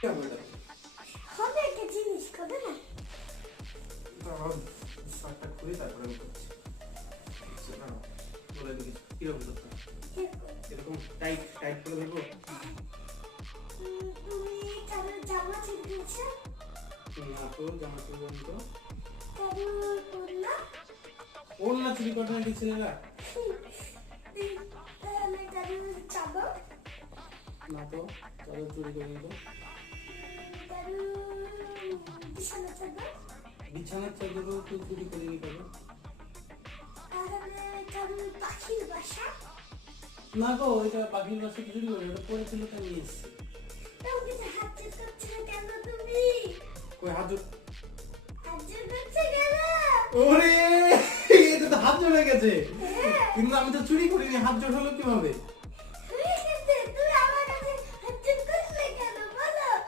কেমন এটা? হবে একটা জিনিস খাবে না? দাঁড়াও, শার্টটা খুলে তারপরে আমি করছি। আচ্ছা, দাঁড়াও, বলে দেখি কিরকম করতে হয়। এরকম টাইট টাইট করে ধরবো? তুমি কারো জামা ছিঁড়েছো? না তো, জামা চুরি করেনি তো। কারো ওড়না? ওড়না চুরি করে নাকি ছেলেরা? তাহলে কারো চাদর? না তো, চাদর চুরি করেনি তো। কারো বিছানা চাদর? বিছানার চাদরও তো চুরি করেনি কবে? তাহলে কারো পাখির বাসা? না গো, এটা পাখির বাসা চুরি করে, ওটা পড়েছিল তাই নিয়ে এসেছি। তোমাকে যে হাত জোর করছো কেন তুমি? কই হাত জোর? হাত জোর করছো কেন? ওরে, এটা তো হাত জোড়া গেছে। কিন্তু আমি তো চুরি করিনি, হাত জোড় হলো কিভাবে?